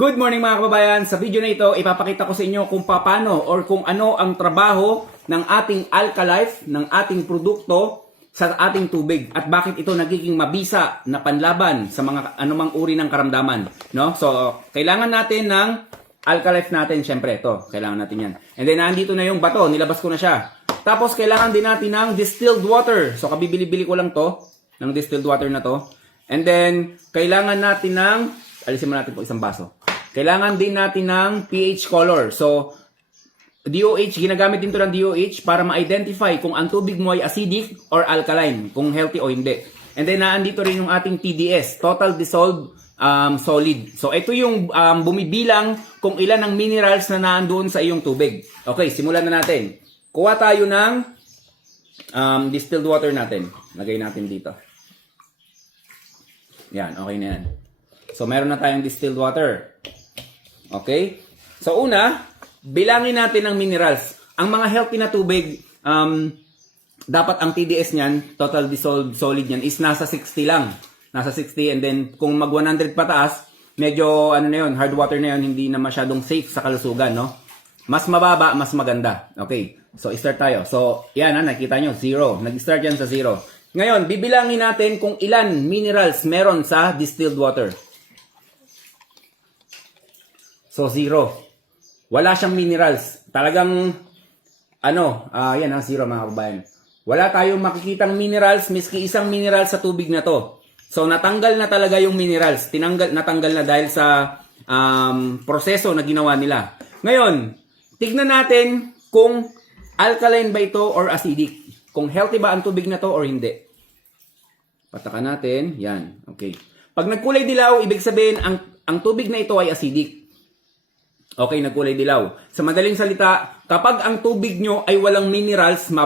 Good morning mga kababayan! Sa video na ito, ipapakita ko sa inyo kung paano or kung ano ang trabaho ng ating Alkalife, ng ating produkto sa ating tubig at bakit ito nagiging mabisa na panlaban sa mga anumang uri ng karamdaman. No? So, kailangan natin ng Alkalife natin, syempre ito, kailangan natin yan. And then, nandito na yung bato, nilabas ko na siya. Tapos, kailangan din natin ng distilled water. So, kabibili-bili ko lang to, ng distilled water na to. And then, kailangan natin ng, alisin mo natin po isang baso. Kailangan din natin ng pH color. So, DOH, ginagamit din to ng DOH para ma-identify kung ang tubig mo ay acidic or alkaline, kung healthy o hindi. And then, naandito rin yung ating TDS, Total Dissolved Solid. So, ito yung bumibilang kung ilan ang minerals na naandoon sa iyong tubig. Okay, simulan na natin. Kuha tayo ng distilled water natin. Lagay natin dito. Yan, okay na yan. So, meron na tayong distilled water. Okay? So, una, bilangin natin ang minerals. Ang mga healthy na tubig, dapat ang TDS niyan, total dissolved solid niyan, is nasa 60 lang. Nasa 60 and then kung mag 100 pataas, medyo ano na yun, hard water na yun, hindi na masyadong safe sa kalusugan, no? Mas mababa, mas maganda. Okay, so start tayo. So, yan nakita nyo, 0. Nag-start yan sa 0. Ngayon, bibilangin natin kung ilan minerals meron sa distilled water. So, 0. Wala siyang minerals. Talagang, yan ang 0 mga kababayan. Wala tayong makikitang minerals, miski isang mineral sa tubig na to. So, natanggal na talaga yung minerals. Natanggal na dahil sa proseso na ginawa nila. Ngayon, tignan natin kung alkaline ba ito or acidic. Kung healthy ba ang tubig na to or hindi. Patakan natin. Yan. Okay. Pag nagkulay dilaw, ibig sabihin ang tubig na ito ay acidic. Okay, nagkulay dilaw. Sa madaling salita, kapag ang tubig nyo ay walang minerals, 0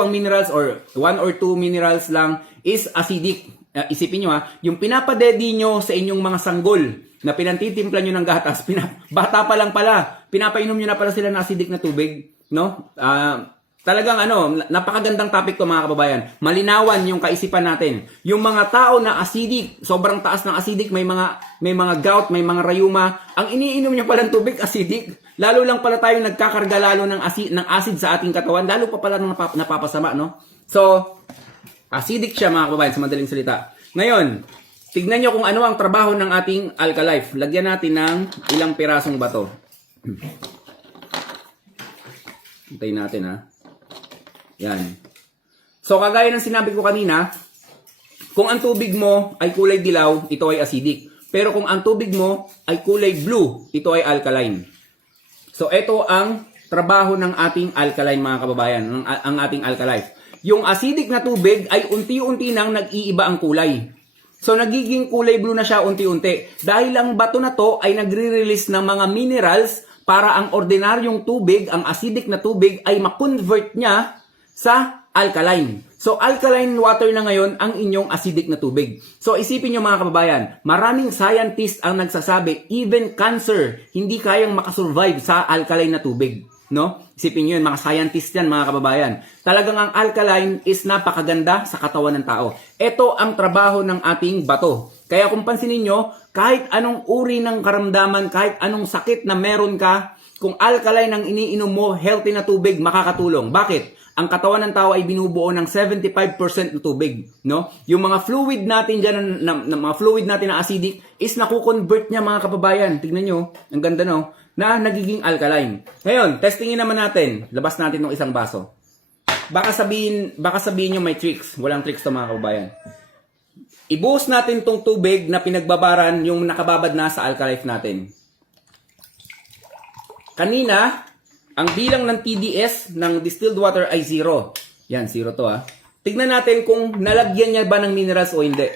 ang minerals or 1 or 2 minerals lang is acidic. Isipin nyo yung pinapadedi nyo sa inyong mga sanggol na pinantitimpla nyo ng gatas, bata pa lang pala, pinapainom nyo na pala sila ng acidic na tubig. No? Talagang napakagandang topic to mga kababayan. Malinawan yung kaisipan natin. Yung mga tao na acidic, sobrang taas ng acidic, may mga gout, may mga rayuma, ang iniinom niya palang tubig acidic. Lalo lang pala tayo nagkakarga lalo ng acid sa ating katawan, lalo pa pala napapasama, no? So, acidic siya mga kababayan sa madaling salita. Ngayon, tignan nyo kung ano ang trabaho ng ating Alkalife. Lagyan natin ng ilang pirasong bato. Hintayin natin Yan. So, kagaya ng sinabi ko kanina, kung ang tubig mo ay kulay dilaw, ito ay acidic. Pero kung ang tubig mo ay kulay blue, ito ay alkaline. So, ito ang trabaho ng ating alkaline mga kababayan, ang ating Alkalife. Yung acidic na tubig ay unti-unti nang nag-iiba ang kulay. So, nagiging kulay blue na siya unti-unti. Dahil ang bato na to ay nagre-release ng mga minerals para ang ordinaryong tubig, ang acidic na tubig, ay makonvert niya sa alkaline. So, alkaline water na ngayon ang inyong acidic na tubig. So, isipin nyo mga kababayan, maraming scientist ang nagsasabi, even cancer, hindi kayang makasurvive sa alkaline na tubig. No? Isipin nyo yun, mga scientist yan mga kababayan. Talagang ang alkaline is napakaganda sa katawan ng tao. Ito ang trabaho ng ating bato. Kaya kung pansinin nyo, kahit anong uri ng karamdaman, kahit anong sakit na meron ka, kung alkaline ang iniinom mo, healthy na tubig, makakatulong. Bakit? Ang katawan ng tao ay binubuo ng 75% na tubig, no? Yung mga fluid natin diyan na mga fluid natin na acidic is naku-convert niya mga kababayan. Tingnan niyo, ang ganda no, na nagiging alkaline. Ngayon, testingin naman natin. Labas natin ng isang baso. Baka sabihin niyo may tricks. Walang tricks to mga kababayan. Ibuhos natin tong tubig na pinagbabaran yung nakababad na sa Alkalife natin. Kanina, ang bilang ng TDS ng distilled water ay 0. Yan, 0 to Tignan natin kung nalagyan niya ba ng minerals o hindi.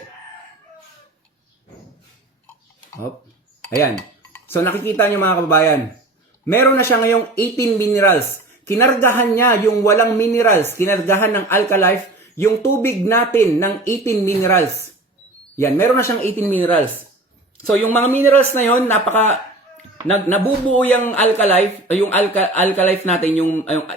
Hop. Ayan. So nakikita niyo mga kababayan, meron na siya ngayong 18 minerals. Kinargahan niya yung walang minerals, kinargahan ng Alkalife yung tubig natin ng 18 minerals. Yan, meron na siyang 18 minerals. So yung mga minerals na yon, nabubuo yung Alkalife, yung Alkalife natin,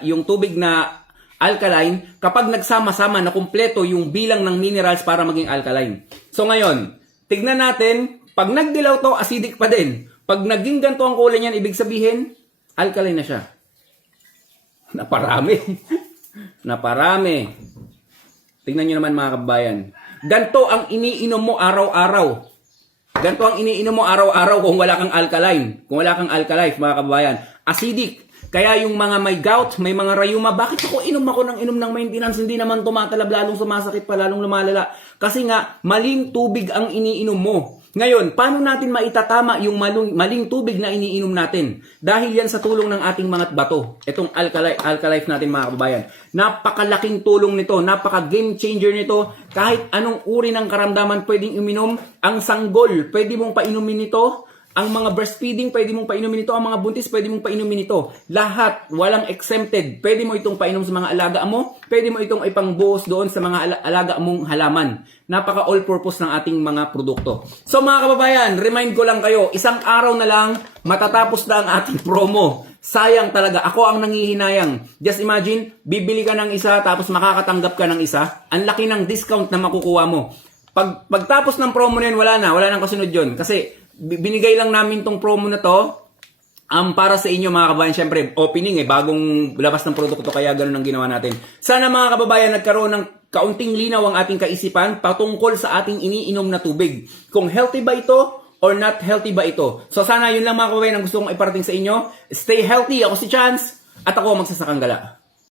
yung tubig na alkaline, kapag nagsama-sama na kumpleto yung bilang ng minerals para maging alkaline. So ngayon, tignan natin, pag nagdilaw to, acidic pa din. Pag naging ganito ang kulay niyan, ibig sabihin, alkaline na siya. Naparami. Naparami. Tingnan nyo naman mga kababayan. Ganito ang iniinom mo araw-araw. Ganito ang iniinom mo araw-araw kung wala kang alkaline. Kung wala kang alkaline, mga kababayan. Acidic. Kaya yung mga may gout, may mga rayuma, bakit ako inom ng maintenance, hindi naman tumatalab, lalong sumasakit pa, lalong lumalala? Kasi nga, maling tubig ang iniinom mo. Ngayon, paano natin maitatama yung maling tubig na iniinom natin? Dahil yan sa tulong ng ating mga bato. Itong Alkalife natin mga kababayan. Napakalaking tulong nito, napaka-game changer nito. Kahit anong uri ng karamdaman pwedeng uminom. Ang sanggol, pwede mong painumin nito. Ang mga breastfeeding, pwede mong painumin ito. Ang mga buntis, pwede mong painumin ito. Lahat, walang exempted. Pwede mo itong painom sa mga alaga mo. Pwede mo itong ipangbuhos doon sa mga alaga mong halaman. Napaka all-purpose ng ating mga produkto. So mga kababayan, remind ko lang kayo, isang araw na lang, matatapos na ang ating promo. Sayang talaga. Ako ang nangihinayang. Just imagine, bibili ka ng isa, tapos makakatanggap ka ng isa. Ang laki ng discount na makukuha mo. Pagtapos ng promo na yun, wala nang kasunod yun. Kasi, binigay lang namin tong promo na to para sa inyo mga kababayan. Syempre, opening bagong labas ng produkto kaya ganun ang ginawa natin. Sana mga kababayan nagkaroon ng kaunting linaw ang ating kaisipan patungkol sa ating iniinom na tubig. Kung healthy ba ito or not healthy ba ito. So sana yun lang mga kababayan ang gusto kong iparating sa inyo. Stay healthy. Ako si Chance at ako magsasakang gala.